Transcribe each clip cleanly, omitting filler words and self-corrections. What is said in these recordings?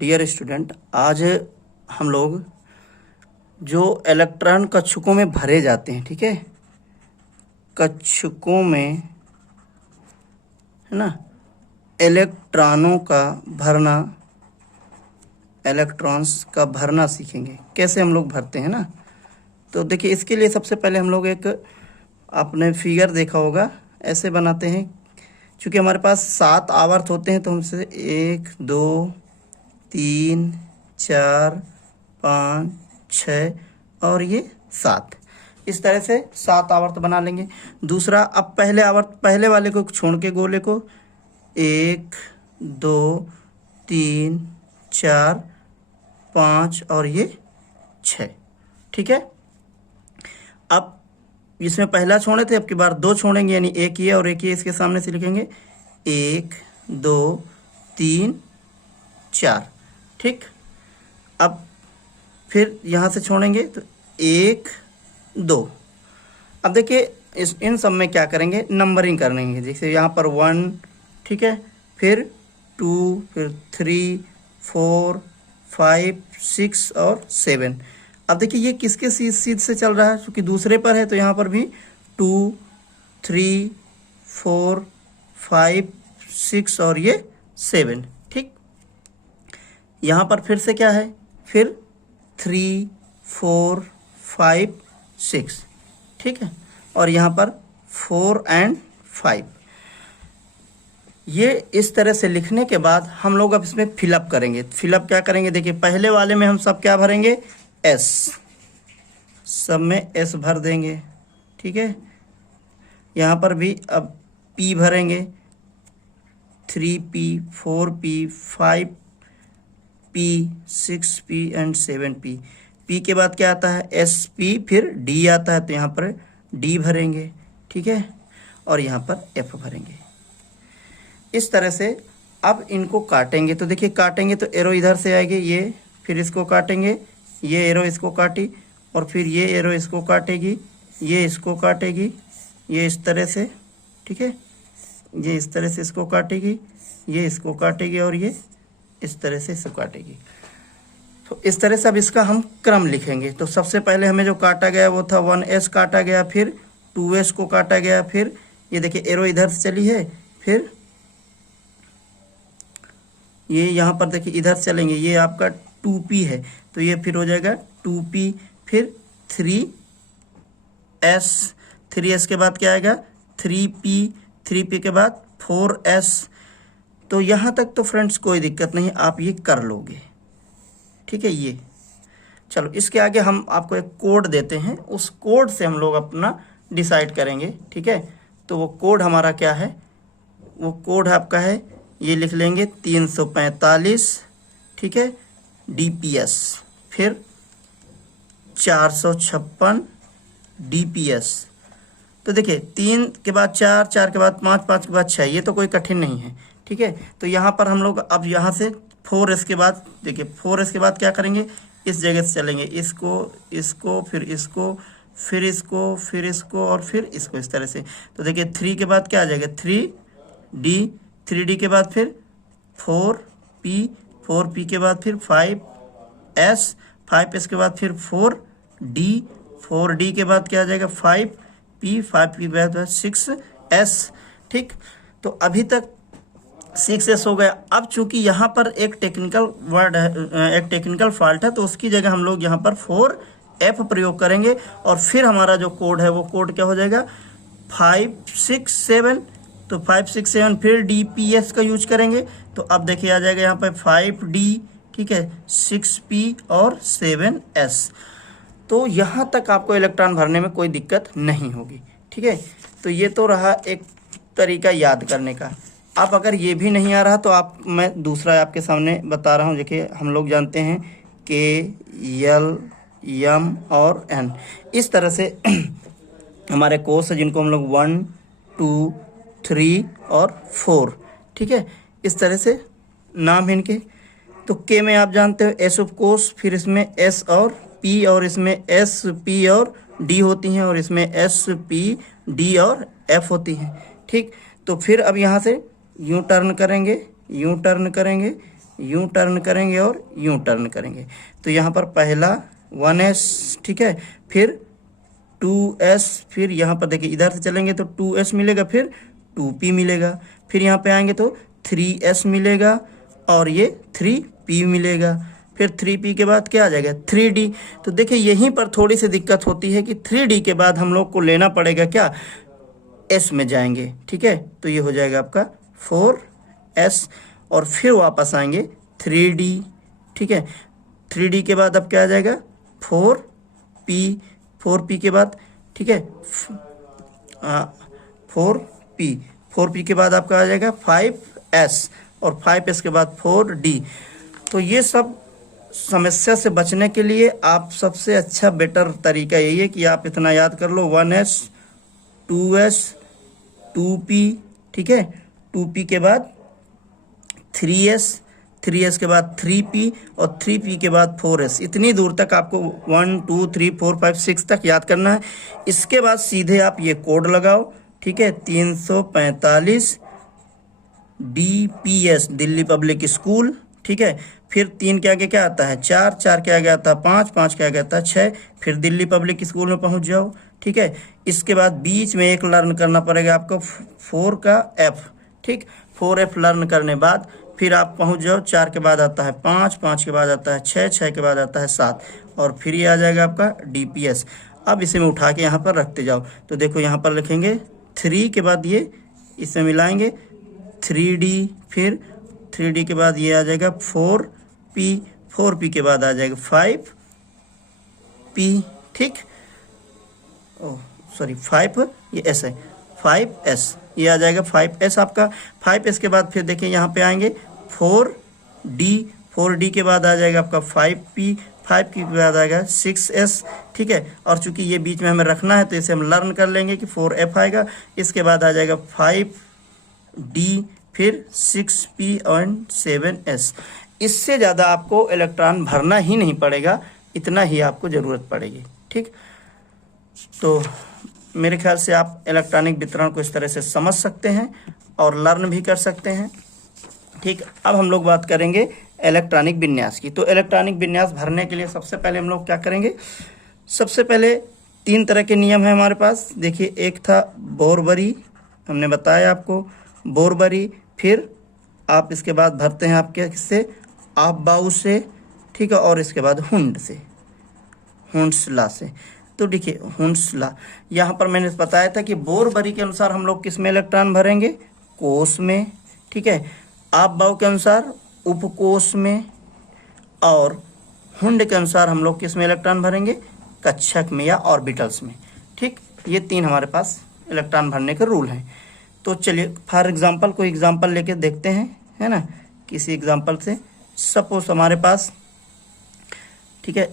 Dear student, आज हम लोग जो इलेक्ट्रॉन कक्षकों में भरे जाते हैं, ठीक है, कक्षकों में, है ना, इलेक्ट्रॉनों का भरना, इलेक्ट्रॉन्स का भरना सीखेंगे। कैसे हम लोग भरते हैं ना। तो देखिए, इसके लिए सबसे पहले हम लोग एक, आपने फिगर देखा होगा, ऐसे बनाते हैं। क्योंकि हमारे पास 7 आवर्त होते हैं तो हमसे 1 2 3 4 5 6 और ये 7, इस तरह से 7 आवर्त बना लेंगे। दूसरा, अब पहले आवर्त, पहले वाले को छोड़ के गोले को 1 2 3 4 5 और ये 6, ठीक है। अब इसमें पहला छोड़े थे, अब की बार 2 छोड़ेंगे, यानी एक ये और एक ये, इसके सामने से लिखेंगे 1 2 3 4, ठीक। अब फिर यहाँ से छोड़ेंगे तो 1 2। अब देखिए, इन सब में क्या करेंगे, नंबरिंग करेंगे। जैसे यहाँ पर 1, ठीक है, फिर 2, फिर 3 4 5 6 और 7। अब देखिए, ये किसके सीध से चल रहा है, क्योंकि दूसरे पर है तो यहाँ पर भी 2 3 4 5 6 और ये 7, ठीक। यहाँ पर फिर से क्या है, फिर 3 4 5 6, ठीक है, और यहाँ पर 4 और 5। ये इस तरह से लिखने के बाद हम लोग अब इसमें फिलअप करेंगे। फिलअप क्या करेंगे, देखिए, पहले वाले में हम सब क्या भरेंगे, एस, सब में एस भर देंगे, ठीक है। यहाँ पर भी अब पी भरेंगे, 3p 4p 5p 6p and 7p। P के बाद क्या आता है, एस पी, फिर डी आता है तो यहाँ पर डी भरेंगे, ठीक है, और यहाँ पर एफ भरेंगे। इस तरह से अब इनको काटेंगे। तो देखिए, काटेंगे तो एरो इधर से आएगी, ये, फिर इसको काटेंगे, ये एरो इसको काटी, और फिर ये एरो इसको काटेगी, ये इसको काटेगी, ये इस तरह से, ठीक है, ये इस तरह से इसको काटेगी, ये इसको काटेगी, और ये इस तरह से इसको काटेगी। तो इस तरह से अब इसका हम क्रम लिखेंगे। तो सबसे पहले हमें जो काटा गया वो था 1s काटा गया, फिर 2s को काटा गया, फिर ये देखिए एरो इधर से चली है, फिर ये यहाँ पर देखिए इधर चलेंगे, ये आपका 2p है तो ये फिर हो जाएगा 2p, फिर 3s, 3s के बाद क्या आएगा 3p, 3p के बाद 4s। तो यहाँ तक तो फ्रेंड्स कोई दिक्कत नहीं, आप ये कर लोगे, ठीक है। ये चलो, इसके आगे हम आपको एक कोड देते हैं, उस कोड से हम लोग अपना डिसाइड करेंगे, ठीक है। तो वो कोड हमारा क्या है, वो कोड आपका है, ये लिख लेंगे 345, ठीक है, DPS, फिर 456 DPS। तो देखिए, 3 के बाद 4, 4 के बाद 5, 5 के बाद 6, ये तो कोई कठिन नहीं है, ठीक है। तो यहाँ पर हम लोग अब यहाँ से 4s के बाद, देखिए 4s के बाद क्या करेंगे, इस जगह से चलेंगे, इसको, इसको, फिर इसको, फिर इसको, फिर इसको, और फिर इसको, इस तरह से। तो देखिए, 3 के बाद क्या आ जाएगा 3D, 3D के बाद फिर 4P, 4P के बाद फिर 5S, 5S के बाद फिर 4D, 4D के बाद क्या आ जाएगा 5P, 5P के बाद 6S, ठीक। तो अभी तक 6S हो गया। अब चूंकि यहाँ पर एक टेक्निकल वर्ड है, एक टेक्निकल फॉल्ट है, तो उसकी जगह हम लोग यहाँ पर 4F प्रयोग करेंगे, और फिर हमारा जो कोड है वो कोड क्या हो जाएगा 567। तो 567 फिर DPS का यूज करेंगे, तो अब देखिए आ जाएगा यहाँ पर 5D, ठीक है, 6P और 7S। तो यहाँ तक आपको इलेक्ट्रॉन भरने में कोई दिक्कत नहीं होगी, ठीक है। तो ये तो रहा एक तरीका याद करने का। आप अगर ये भी नहीं आ रहा तो आप, मैं दूसरा आपके सामने बता रहा हूँ। देखिए, हम लोग जानते हैं K L M और N, इस तरह से हमारे कोर्स है जिनको हम लोग 1 2 3 और 4, ठीक है, इस तरह से नाम है इनके। तो K में आप जानते हो S ऑफ कोर्स, फिर इसमें S और P, और इसमें S P और D होती हैं, और इसमें S P D और F होती हैं, ठीक। तो फिर अब यहाँ से यूँ टर्न करेंगे, यूँ टर्न करेंगे, यूं टर्न करेंगे और यूं टर्न करेंगे। तो यहाँ पर पहला 1s, ठीक है, फिर 2s, फिर यहाँ पर देखिए इधर से चलेंगे तो 2s मिलेगा, फिर 2p मिलेगा, फिर यहाँ पे आएंगे तो 3s मिलेगा और ये 3p मिलेगा, फिर 3p के बाद क्या आ जाएगा 3d। तो देखिए यहीं पर थोड़ी सी दिक्कत होती है कि 3d के बाद हम लोग को लेना पड़ेगा क्या, s में जाएंगे, ठीक है। तो ये हो जाएगा आपका 4s और फिर वापस आएंगे 3d, ठीक है। 3d के बाद अब क्या आ जाएगा 4p, 4p के बाद, ठीक है, 4p के बाद आपका आ जाएगा 5s और 5s के बाद 4d। तो ये सब समस्या से बचने के लिए आप सबसे अच्छा बेटर तरीका यही है कि आप इतना याद कर लो 1s 2s 2p, ठीक है, 2p के बाद 3s, 3s के बाद 3p और 3p के बाद 4s। इतनी दूर तक आपको 1 2 3 4 5 6 तक याद करना है। इसके बाद सीधे आप ये कोड लगाओ, ठीक है, 345 DPS दिल्ली पब्लिक स्कूल, ठीक है। फिर 3 के आगे क्या आता है 4, 4 के आगे आता है 5, 5 के आगे आता है 6, फिर दिल्ली पब्लिक स्कूल में पहुंच जाओ, ठीक है। इसके बाद बीच में एक लर्न करना पड़ेगा आपको 4 का F, ठीक, 4F लर्न करने बाद फिर आप पहुंच जाओ, 4 के बाद आता है 5, 5 के बाद आता है 6, 6 के बाद आता है 7 और फिर ये आ जाएगा आपका DPS। अब इसे में उठा के यहाँ पर रखते जाओ। तो देखो यहाँ पर लिखेंगे 3 के बाद ये इसमें मिलाएंगे 3D, फिर 3D के बाद ये आ जाएगा 4P, 4P के बाद आ जाएगा 5P, ठीक, ओह सॉरी 5 ये S है 5S, ये आ जाएगा 5S आपका। 5S के बाद फिर देखिए यहाँ पे आएंगे 4D, 4D के बाद आ जाएगा आपका 5P, 5P के बाद आएगा 6S, ठीक है। और चूंकि ये बीच में हमें रखना है तो इसे हम लर्न कर लेंगे कि 4F आएगा। इसके बाद आ जाएगा 5D, फिर 6P और 7S। इससे ज़्यादा आपको इलेक्ट्रॉन भरना ही नहीं पड़ेगा, इतना ही आपको ज़रूरत पड़ेगी, ठीक। तो मेरे ख्याल से आप इलेक्ट्रॉनिक वितरण को इस तरह से समझ सकते हैं और लर्न भी कर सकते हैं, ठीक। अब हम लोग बात करेंगे इलेक्ट्रॉनिक विन्यास की। तो इलेक्ट्रॉनिक विन्यास भरने के लिए सबसे पहले हम लोग क्या करेंगे, सबसे पहले 3 तरह के नियम है हमारे पास। देखिए एक था बोरबरी, हमने बताया आपको बोरबरी, फिर आप इसके बाद भरते हैं आपके किससे आप बाऊ से, ठीक है, और इसके बाद हुंड से, हुंसला से। तो देखिए हुंसला, यहाँ पर मैंने बताया था कि बोरबरी के अनुसार हम लोग किस में इलेक्ट्रॉन भरेंगे, कोष में, ठीक है। आप बाऊ के अनुसार उपकोष में, और हुंड के अनुसार हम लोग किस में इलेक्ट्रॉन भरेंगे, कक्षक में या ऑर्बिटल्स में, ठीक। ये 3 हमारे पास इलेक्ट्रॉन भरने के रूल हैं। तो चलिए फॉर एग्जांपल कोई एग्जांपल लेके देखते हैं, है ना, किसी एग्जांपल से। सपोज हमारे पास, ठीक है,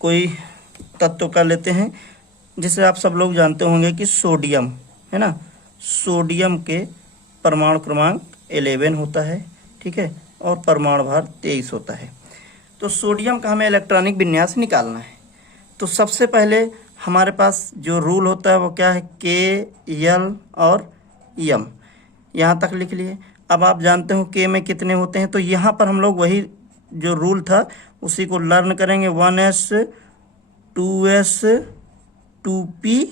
कोई तत्व कर लेते हैं जिसे आप सब लोग जानते होंगे कि सोडियम, है ना। सोडियम के परमाणु क्रमांक 11 होता है, ठीक है, और परमाणु भार 23 होता है। तो सोडियम का हमें इलेक्ट्रॉनिक विन्यास निकालना है। तो सबसे पहले हमारे पास जो रूल होता है वो क्या है, K, L और M, यहाँ तक लिख लिए। अब आप जानते हो K में कितने होते हैं, तो यहाँ पर हम लोग वही जो रूल था उसी को लर्न करेंगे, 1s 2s 2p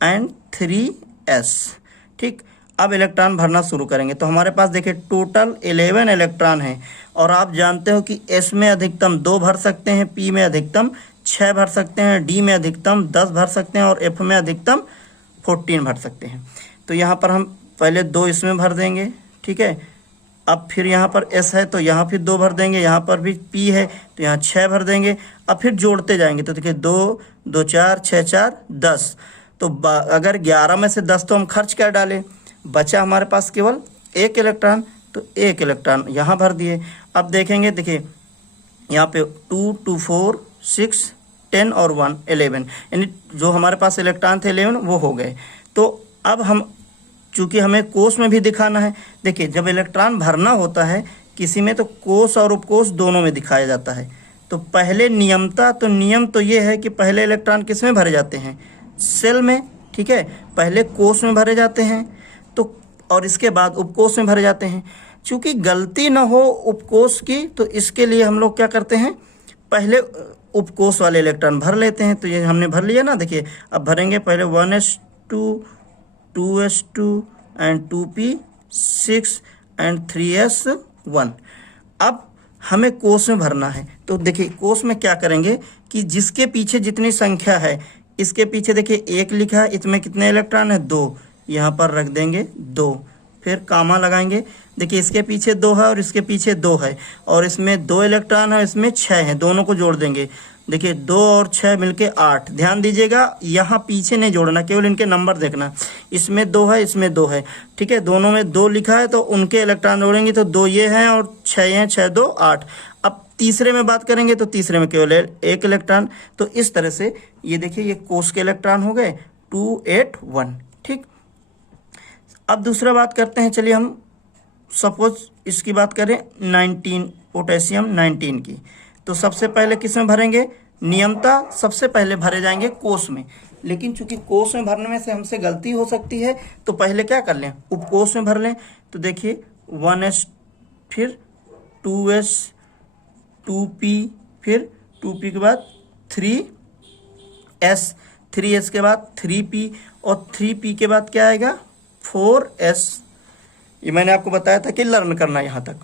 and 3s, ठीक। अब इलेक्ट्रॉन भरना शुरू करेंगे। तो हमारे पास देखिए टोटल 11 इलेक्ट्रॉन हैं और आप जानते हो कि S में अधिकतम 2 भर सकते हैं, P में अधिकतम 6 भर सकते हैं, D में अधिकतम 10 भर सकते हैं और F में अधिकतम 14 भर सकते हैं। तो यहाँ पर हम पहले 2 इसमें भर देंगे, ठीक है। अब फिर यहाँ पर S है तो यहाँ फिर 2 भर देंगे, यहाँ पर भी P है तो यहाँ 6 भर देंगे। अब फिर जोड़ते जाएंगे तो देखिए 2 2 4 6 4 10। तो अगर 11 में से 10 तो हम खर्च कर डालें, बचा हमारे पास केवल 1 इलेक्ट्रॉन, तो 1 इलेक्ट्रॉन यहाँ भर दिए। अब देखेंगे, देखिए यहाँ पे 2 2 4 6 10 और 1 11, यानी जो हमारे पास इलेक्ट्रॉन थे 11 वो हो गए। तो अब हम चूँकि हमें कोष में भी दिखाना है, देखिए जब इलेक्ट्रॉन भरना होता है किसी में तो कोष और उपकोष दोनों में दिखाया जाता है। तो पहले नियमता, तो नियम तो ये है कि पहले इलेक्ट्रॉन किस में भरे जाते हैं, सेल में, ठीक है, पहले कोष में भरे जाते हैं, तो और इसके बाद उपकोष में भरे जाते हैं। चूंकि गलती ना हो उपकोष की, तो इसके लिए हम लोग क्या करते हैं, पहले उपकोष वाले इलेक्ट्रॉन भर लेते हैं। तो ये हमने भर लिया ना, देखिए अब भरेंगे पहले 1s2 2s2 and 2p6 and 3s1। अब हमें कोष में भरना है। तो देखिए कोष में क्या करेंगे कि जिसके पीछे जितनी संख्या है, इसके पीछे देखिए 1 लिखा है, इसमें कितने इलेक्ट्रॉन है, 2, यहाँ पर रख देंगे 2, फिर कामा लगाएंगे। देखिए इसके पीछे 2 है और इसके पीछे 2 है, और इसमें 2 इलेक्ट्रॉन है, इसमें 6 है, दोनों को जोड़ देंगे। देखिए 2 और 6 मिलके 8। ध्यान दीजिएगा यहाँ पीछे नहीं जोड़ना, केवल इनके नंबर देखना। इसमें 2 है, इसमें 2 है, ठीक है, दोनों में 2 लिखा है तो उनके इलेक्ट्रॉन जोड़ेंगे तो 2 ये हैं और 6 हैं, 6 2 8। अब तीसरे में बात करेंगे तो तीसरे में केवल 1 इलेक्ट्रॉन। तो इस तरह से ये देखिए ये कोष के इलेक्ट्रॉन हो गए 281। ठीक, अब दूसरा बात करते हैं। चलिए हम सपोज इसकी बात करें 19 पोटेशियम 19 की। तो सबसे पहले किस में भरेंगे, नियमतः सबसे पहले भरे जाएंगे कोष में, लेकिन चूंकि कोष में भरने में से हमसे गलती हो सकती है तो पहले क्या कर लें, उपकोष में भर लें। तो देखिए 1s, फिर 2s, 2p, फिर 2p के बाद 3s, 3s के बाद 3p, और 3p के बाद क्या आएगा, 4s। ये मैंने आपको बताया था कि लर्न करना यहाँ तक।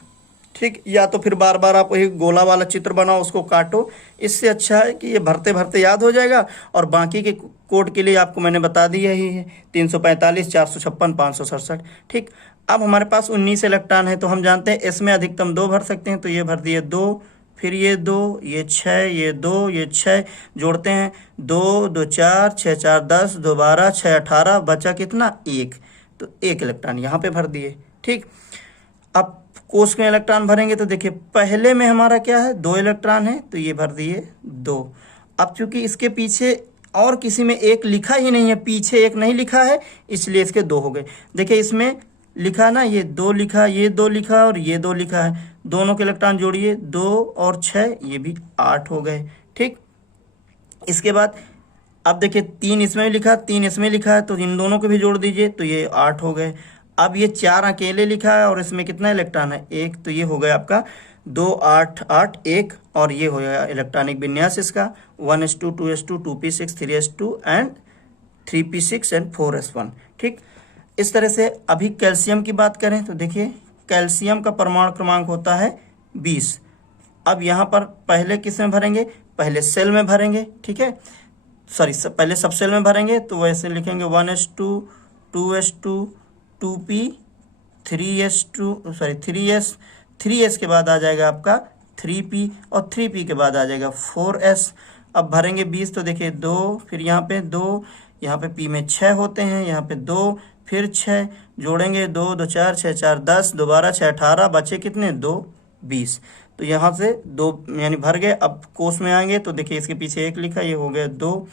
ठीक, या तो फिर बार बार आप वही गोला वाला चित्र बनाओ, उसको काटो। इससे अच्छा है कि ये भरते भरते याद हो जाएगा। और बाकी के कोड के लिए आपको मैंने बता दिया ही है, 345, 456, 567। ठीक, अब हमारे पास 19 इलेक्ट्रॉन है, तो हम जानते हैं इसमें अधिकतम 2 भर सकते हैं। तो ये भर दिए 2, फिर ये 2, ये 6, ये 2, ये 6, जोड़ते हैं 2 2 4, 6 4 10, 2 12, 6 18, बचा कितना, 1। तो 1 इलेक्ट्रॉन यहाँ पे भर दिए। ठीक, अब कोष में इलेक्ट्रॉन भरेंगे तो देखिए पहले में हमारा क्या है, 2 इलेक्ट्रॉन है, तो ये भर दिए 2। अब चूंकि इसके पीछे और किसी में 1 लिखा ही नहीं है, पीछे 1 नहीं लिखा है, इसलिए इसके 2 हो गए। देखिए इसमें लिखा ना, ये 2 लिखा, ये 2 लिखा और ये 2 लिखा है, दोनों के इलेक्ट्रॉन जोड़िए, 2 और 6, ये भी 8 हो गए। ठीक, इसके बाद अब देखिए 3 इसमें लिखा, 3 इसमें लिखा है, तो इन दोनों को भी जोड़ दीजिए, तो ये 8 हो गए। अब ये 4 अकेले लिखा है और इसमें कितना इलेक्ट्रॉन है, 1, तो ये हो गया आपका 2 8 8 1, और ये हो गया इलेक्ट्रॉनिक विन्यास इसका 1s2 2s2 2p6 3s2 and 3p6 and 4s1। ठीक, इस तरह से अभी कैल्शियम की बात करें तो देखिए कैल्शियम का परमाणु क्रमांक होता है 20। अब यहाँ पर पहले किस में भरेंगे, पहले सेल में भरेंगे। ठीक है, सॉरी पहले सब सेल में भरेंगे, तो वैसे लिखेंगे 1s2 2s2 2p 3s2 sorry 3s के बाद आ जाएगा आपका 3p, और 3p के बाद आ जाएगा 4s। अब भरेंगे 20, तो देखिए 2, फिर यहाँ पे 2, यहाँ पे p में 6 होते हैं, यहाँ पे 2, फिर 6, जोड़ेंगे 2 2 4 6 4 10, दोबारा 6 18, बचे कितने, 2 20। तो यहाँ से 2 यानी भर गए। अब कोष में आएंगे तो देखिए इसके पीछे 1 लिखा, ये हो गया 2,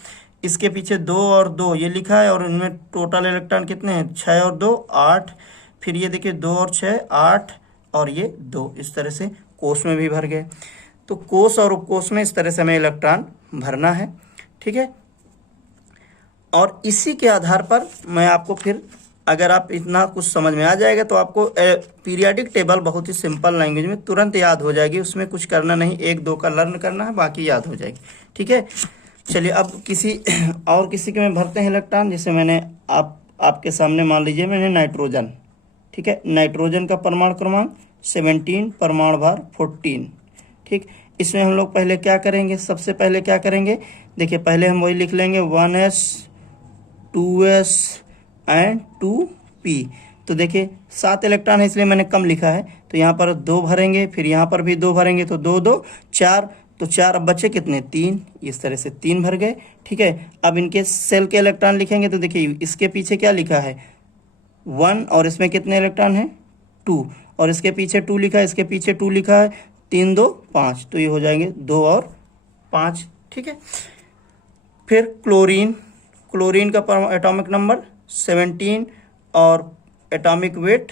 इसके पीछे 2 और 2 ये लिखा है, और इनमें टोटल इलेक्ट्रॉन कितने हैं, 6 और 2 8, फिर ये देखिए 2 और 6 8, और ये 2। इस तरह से कोष में भी भर गए। तो कोष और उपकोष में इस तरह से हमें इलेक्ट्रॉन भरना है। ठीक है, और इसी के आधार पर मैं आपको फिर, अगर आप इतना कुछ समझ में आ जाएगा तो आपको पीरियाडिक टेबल बहुत ही सिंपल लैंग्वेज में तुरंत याद हो जाएगी। उसमें कुछ करना नहीं, 1 2 का लर्न करना है, बाकी याद हो जाएगी। ठीक है, चलिए अब किसी और किसी के में भरते हैं इलेक्ट्रॉन। जैसे मैंने आपके सामने मान लीजिए मैंने नाइट्रोजन। ठीक है, नाइट्रोजन का परमाणु क्रमांक 17, परमाणु भार 14। ठीक, इसमें हम लोग पहले क्या करेंगे, सबसे पहले क्या करेंगे, देखिए पहले हम वही लिख लेंगे 1s 2s एंड 2p। तो देखिए 7 इलेक्ट्रॉन है इसलिए मैंने कम लिखा है, तो यहाँ पर 2 भरेंगे, फिर यहाँ पर भी 2 भरेंगे, तो 2 2 4, तो 4, अब बचे कितने, 3। इस तरह से 3 भर गए। ठीक है, अब इनके सेल के इलेक्ट्रॉन लिखेंगे, तो देखिए इसके पीछे क्या लिखा है, 1, और इसमें कितने इलेक्ट्रॉन है, 2, और इसके पीछे 2 लिखा है, इसके पीछे 2 लिखा है, 3 2 5, तो ये हो जाएंगे 2 और 5। ठीक है, फिर क्लोरीन, क्लोरीन का एटॉमिक नंबर 17 और एटॉमिक वेट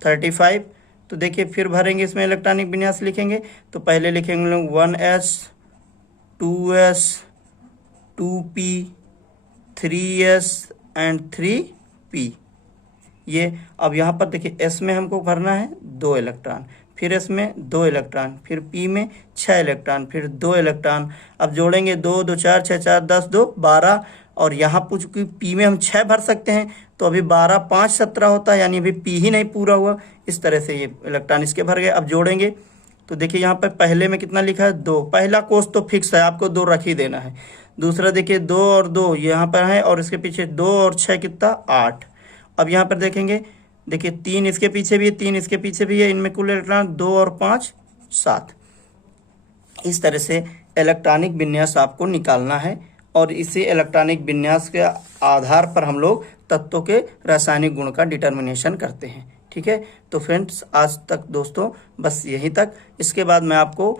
35। तो देखिए फिर भरेंगे, इसमें इलेक्ट्रॉनिक विन्यास लिखेंगे, तो पहले लिखेंगे लोग 1s 2s 2p 3s and 3p। ये अब यहाँ पर देखिए एस में हमको भरना है 2 इलेक्ट्रॉन, फिर एस में 2 इलेक्ट्रॉन, फिर पी में 6 इलेक्ट्रॉन, फिर 2 इलेक्ट्रॉन। अब जोड़ेंगे 2 2 4 6 4 10 2 12, और यहाँ पर चूंकि पी में हम 6 भर सकते हैं तो अभी 12 5 17 होता है, यानी अभी पी ही नहीं पूरा हुआ। इस तरह से ये इलेक्ट्रॉन इसके भर गए। अब जोड़ेंगे तो देखिए यहाँ पर पहले में कितना लिखा है 2, पहला कोष तो फिक्स है, आपको 2 रख ही देना है। दूसरा देखिए 2 और 2 यहाँ पर है, और इसके पीछे 2 और 6 कितना 8। अब यहाँ पर देखेंगे, देखिए 3 इसके पीछे भी है, 3 इसके पीछे भी है, इनमें कुल इलेक्ट्रॉन 2 और 5 7। इस तरह से इलेक्ट्रॉनिक विन्यास आपको निकालना है, और इसी इलेक्ट्रॉनिक विन्यास के आधार पर हम लोग तत्वों के रासायनिक गुण का डिटर्मिनेशन करते हैं। ठीक है, तो फ्रेंड्स आज तक दोस्तों बस यहीं तक। इसके बाद मैं आपको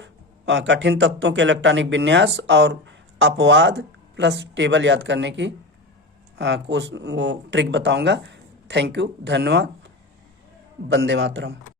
कठिन तत्वों के इलेक्ट्रॉनिक विन्यास और अपवाद प्लस टेबल याद करने की वो ट्रिक बताऊंगा। थैंक यू, धन्यवाद, वंदे मातरम।